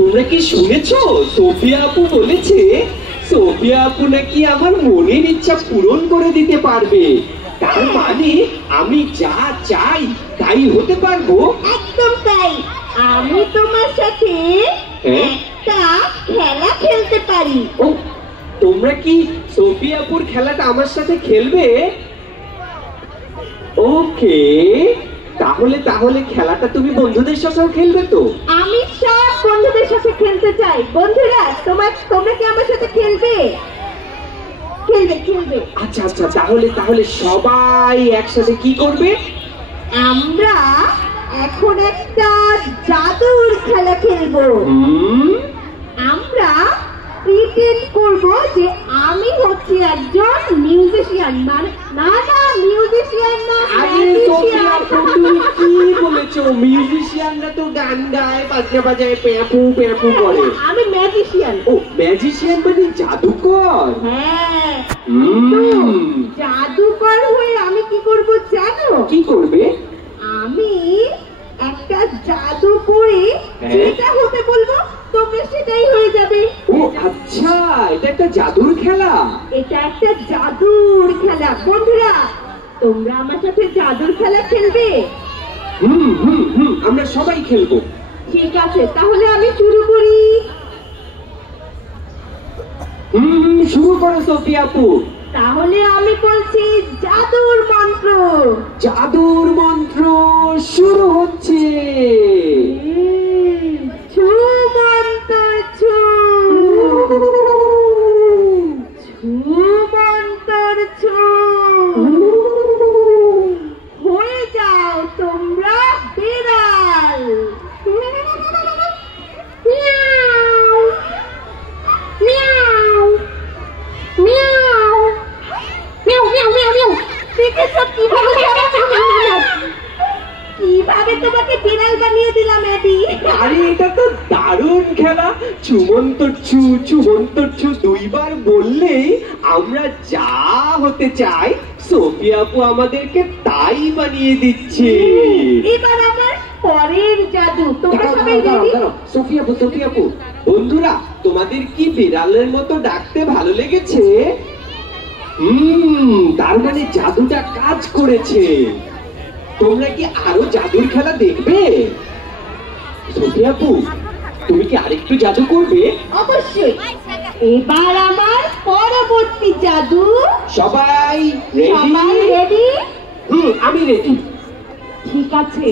তোমরা কি শুনেছো? সোফিয়া আপু বলেছে সোফিয়া আপু নাকি আমার মনের ইচ্ছা পূরণ করে দিতে পারবে। তার মানে আমি যা চাই তাই হতে পারবো। একদম তাই। আমি তোমার সাথে একটা খেলা খেলতে পারি। ও, তোমরা কি সোফিয়া আপুর খেলাটা আমার সাথে খেলবে? ওকে, তাহলে তাহলে খেলাটা তুমি বন্ধুদের সাথেও খেলবে তো? আমি সব বন্ধুদের সাথে খেলতে চাই। বন্ধুরা তোমরা কি আমার সাথে খেলবে? খেলবে খেলবে। আচ্ছা আচ্ছা, তাহলে তাহলে সবাই একসাথে কি করবে? আমরা এখন একটা জাদুর খেলা খেলবো। আমরা প্রিটেন্ড করব যে আমি হচ্ছি একজন মিউজিশিয়ান। মানে না না, মিউজিশিয়ান না, ম্যাজিশিয়ান। তুমি কি বলেছো? মিউজিশিয়ানরা তো গান গায়, বাজনা বাজায়, প্যাপু প্যাপু করে। আমি ম্যাজিশিয়ান। ও, ম্যাজিশিয়ান মানে জাদুকর? হ্যাঁ। জাদুকর হয়ে আমি কি করব জানো? কি করবে? আমি একটা জাদু করে যেটা হতে বলবো তোমরা সেটাই হয়ে যাবে। ও আচ্ছা, এটা একটা জাদুর খেলা। এটা একটা জাদুর খেলা। বন্ধুরা, তোমরা আমার সাথে জাদুর খেলা খেলবে? আমরা সবাই খেলবো। ঠিক আছে, তাহলে আমি শুরু করি। শুরু করো সোফিয়া আপু। তাহলে আমি বলছি জাদুর মন্ত্র। জাদুর মন্ত্র শুরু হচ্ছে। ছু মন্তর ছু, ছু মন্তর ছু, হয়ে যাও তোমরা বিড়াল। মিয়াও মিয়াও মিয়াও মিয়াও মিয়াও মিয়াও মিয়াও। দেখেছো কিভাবে তোমাকে বিড়াল বানিয়ে দিলাম এডি। আরে এটা তো দারুণ খেলা। চুমন্তর ছু চুমন্তর ছু দুইবার বললেই আমরা যা হতে চাই সোফিয়া আপু আমাদেরকে তাই বানিয়ে দিচ্ছে। এবার আমার পরের জাদু। তোমরা সবাই রেডি? সোফিয়া আপু, সোফিয়া আপু, বন্ধুরা তোমাদের কি বিড়ালের মতো ডাকতে ভালো লেগেছে? তার মানে জাদুটা কাজ করেছে। তোমরা কি আরো জাদুর খেলা দেখবে? সোফিয়া আপু, তুমি কি আরেকটু জাদু করবে? অবশ্যই। এবার আমার পরবর্তী জাদু। সবাই সবাই রেডি? রেডি? আমি রেডি। ঠিক আছে।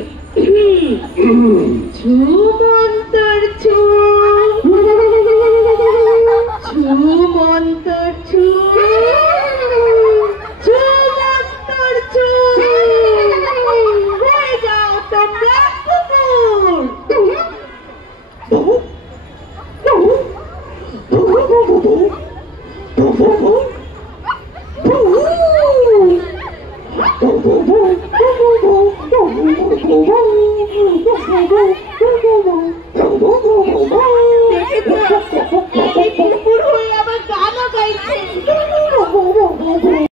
ছু মন্তর ছু, ছু মন্তর ছু, ছু মন্তর ছু, হয়ে যাও তোমরা কুকুর।